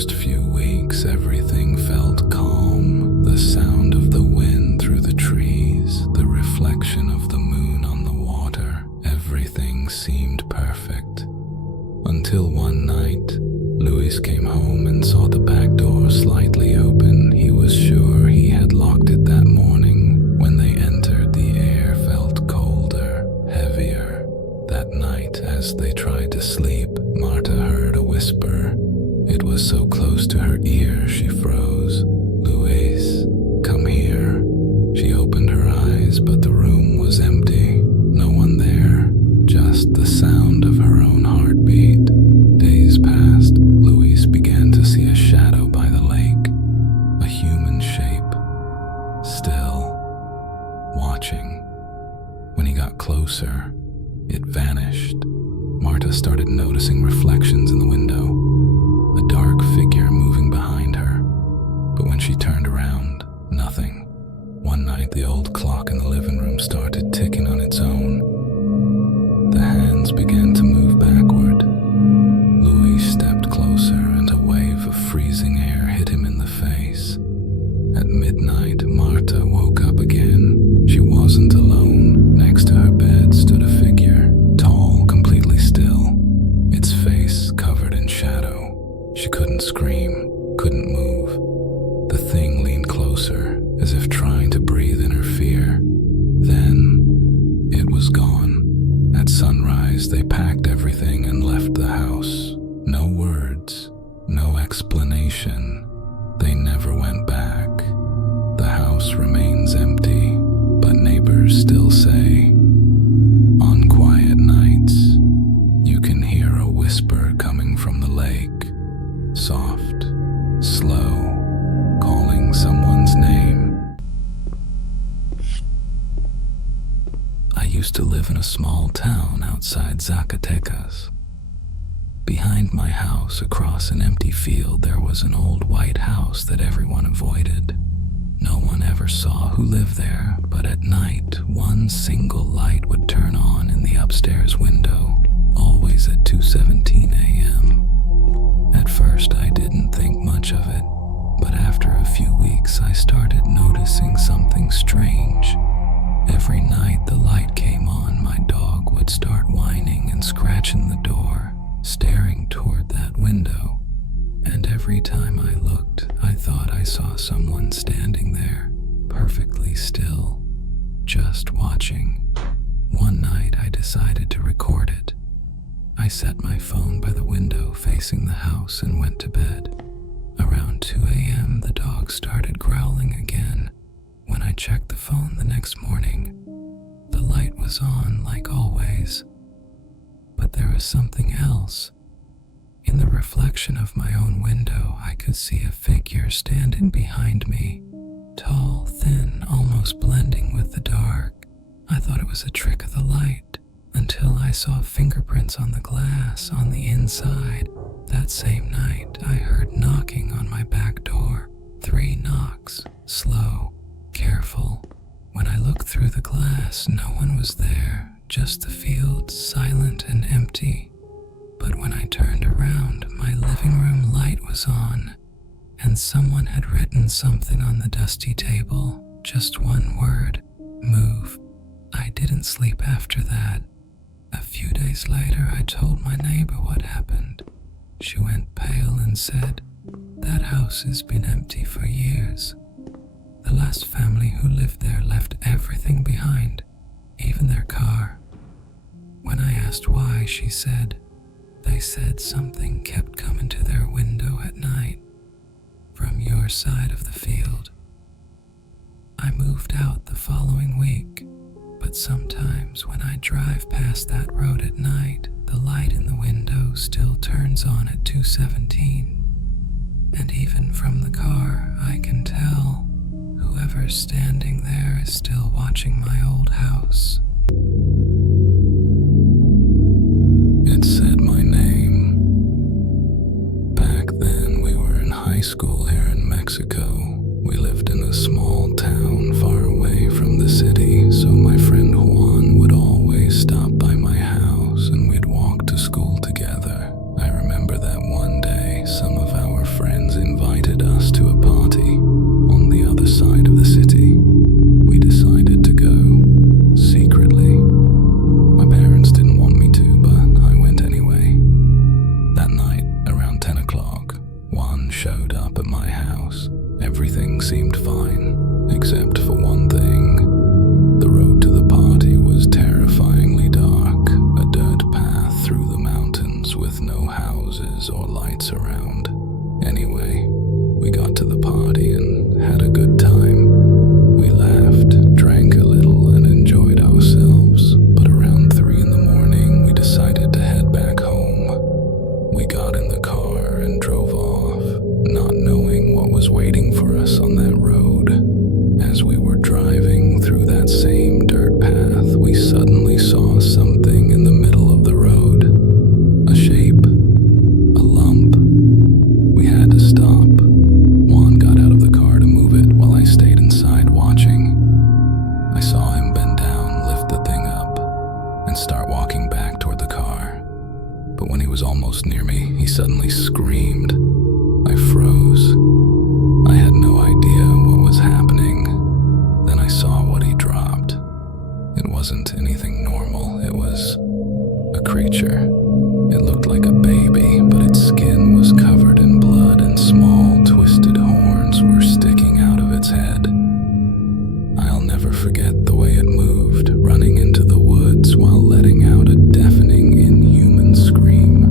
first few weeks, everything felt calm. The sound of the wind through the trees, the reflection of the moon on the water, everything seemed perfect. Until one night, Luis came home and saw the back door slightly open. He was sure he had locked it that morning. When they entered, the air felt colder, heavier. That night, as they tried to sleep, Marta heard a whisper. It was so close to her ear, she froze. "Luis, come here." She opened her eyes, but the room was empty. No one there, just the sound of her own heartbeat. Days passed. Luis began to see a shadow by the lake, a human shape, still, watching. When he got closer, it vanished. Marta started noticing reflections in the window, a dark figure moving behind her. But when she turned around, nothing. One night, the old clock in the living room started ticking on its own. The hands began to move backward. Louis stepped closer and a wave of freezing air hit him in the face. At midnight, Marta woke up again. She wasn't alone. Next to her bed stood a figure, tall, completely still, its face covered in shadow. She couldn't scream, couldn't move. The thing leaned closer, as if trying to breathe in her fear. Then, it was gone. At sunrise, they packed everything and left the house. No words, no explanation. They never went back. The house remains empty, but neighbors still say, on quiet nights, you can hear a whisper coming from the lake, soft, slow, calling someone's name. I used to live in a small town outside Zacatecas. Behind my house, across an empty field, there was an old white house that everyone avoided. No one ever saw who lived there, but at night, one single light would turn on in the upstairs window, always at 2:17 a.m. At first, I didn't think much of it, but after a few weeks, I started noticing something strange. Every night the light came on, my dog would start whining and scratching the door, staring toward that window. And every time I looked, I thought I saw someone standing there, perfectly still, just watching. One night I decided to record it. I set my phone by the window facing the house and went to bed. Around 2 a.m. the dog started growling again. When I checked the phone the next morning, the light was on like always. But there was something else. In the reflection of my own window, I could see a figure standing behind me, tall, thin, almost blending with the dark. I thought it was a trick of the light, until I saw fingerprints on the glass on the inside. That same night, I heard knocking on my back door. 3 knocks, slow, careful. When I looked through the glass, no one was there, just the field, silent and empty. But when I turned around, my living room light was on, and someone had written something on the dusty table, just one word, move. I didn't sleep after that. A few days later, I told my neighbor what happened. She went pale and said, that house has been empty for years. The last family who lived there left everything behind, even their car. When I asked why, she said, they said something kept coming to their window at night, from your side of the field. I moved out the following week, but sometimes when I drive past that road at night, the light in the window still turns on at 2:17. And even from the car, I can tell whoever's standing there is still watching my old house. It said my name. Back then, we were in high school here in Mexico. We lived in a small town far away from the city, so my friend Juan would always stop by my house and we'd walk to school together. I remember that one day, some of our friends showed up at my house, everything seemed fine, except for one thing. The road to the party was terrifyingly dark, a dirt path through the mountains with no houses or lights around. Anyway, we got to the party and had a good time. We laughed, drank a little, and enjoyed ourselves, but around 3 in the morning we decided to head back home. We got in the car and drove off, not knowing what was waiting for us on that road. As we were driving through that same dirt path, we suddenly saw something in the middle of the road. A shape, a lump. We had to stop. Juan got out of the car to move it while I stayed inside watching. I saw him bend down, lift the thing up, and start walking back toward the car. But when he was almost near me, he suddenly screamed. I froze. I had no idea what was happening. Then I saw what he dropped. It wasn't anything normal. It was a creature. It looked like a baby, but its skin was covered in blood and small, twisted horns were sticking out of its head. I'll never forget the way it moved, running into the woods while letting out a deafening, inhuman scream.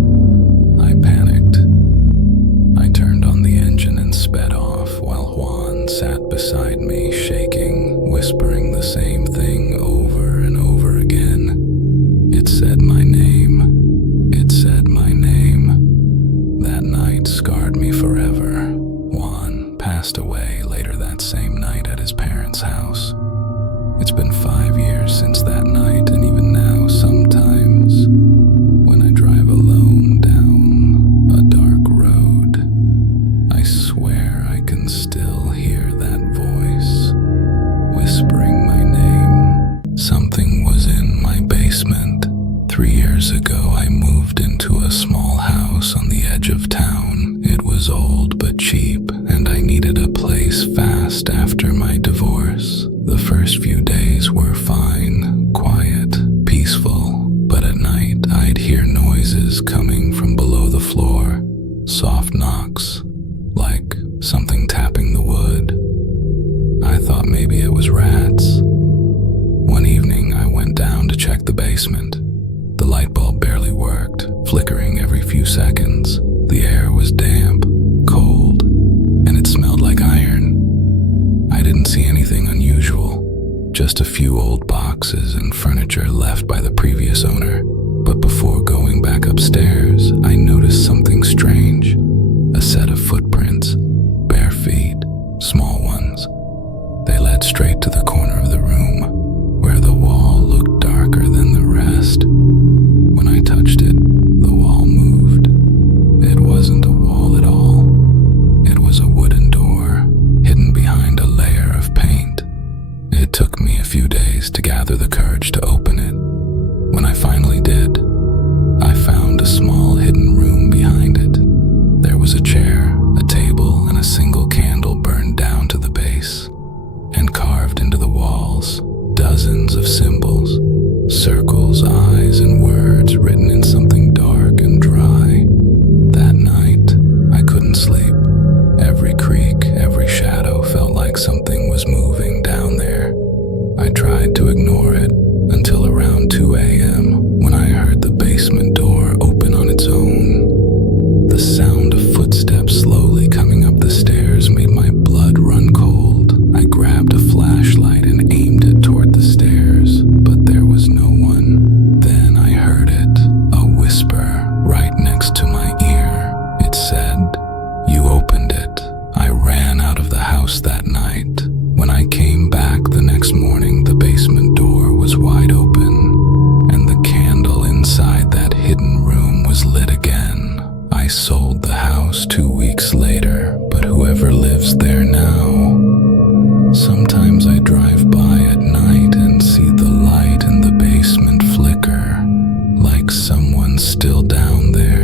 I panicked. I turned on the engine and sped off while Juan sat beside me, shaking, whispering the same thing over and over again. It said my name. It said my name. That night scarred me forever. Juan passed away later that same night at his parents' house. It's been 5 years since that night, and even now, sometimes, when I drive alone down a dark road, I swear I can still hear that voice, whispering my name. Something was in my basement. 3 years ago, I moved into a small house on the edge of town. It was old but cheap, and I needed a place fast after my divorce. The first few days were fine, quiet, peaceful, but at night I'd hear noises coming from below the floor, soft knocks, like something tapping the wood. I thought maybe it was rats. One evening I went down to check the basement. The light bulb barely worked, flickering every few seconds. The air was damp, cold, and it smelled like iron. I didn't see anything unusual, just a few old boxes and furniture left by the previous owner. But before going back upstairs, I noticed something strange. A set of footprints, bare feet, small ones. They led straight to the corner of the room, where the wall looked darker than the rest. When I touched it, the wall moved. It wasn't a wall at all. It was a wooden door, hidden behind a layer of paint. It took me a few days to gather the courage to open it. When I finally did, I found a small hidden room behind it. There was a chair, a table, and a single candle burned down to the base. And carved into the walls, dozens of symbols, circles, eyes, and words written in something dark and dry. That night, I couldn't sleep. Every creak, every shadow felt like something was moving down there. I tried to ignore it until around 2 a.m. when I heard the basement door open on its own. The sound of footsteps slowly coming up the stairs made my blood run cold. I grabbed a flashlight and aimed it toward the stairs, but there was no one. Then I heard it, a whisper right next to my ear. It said, "You opened it." I ran out of the house that night. When I came back the next morning, the basement door was wide open, and the candle inside that hidden room was lit again. I sold the house 2 weeks later, but whoever lives there now, sometimes I drive by at night and see the light in the basement flicker, like someone's still down there.